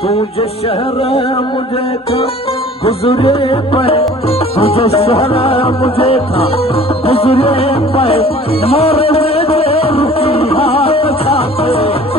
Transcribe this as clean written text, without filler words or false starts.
तुझे शहर मुझे था गुजरे पे, तुझे शहर मुझे था गुजरे पे, मोर दे रुकी हाथ खाते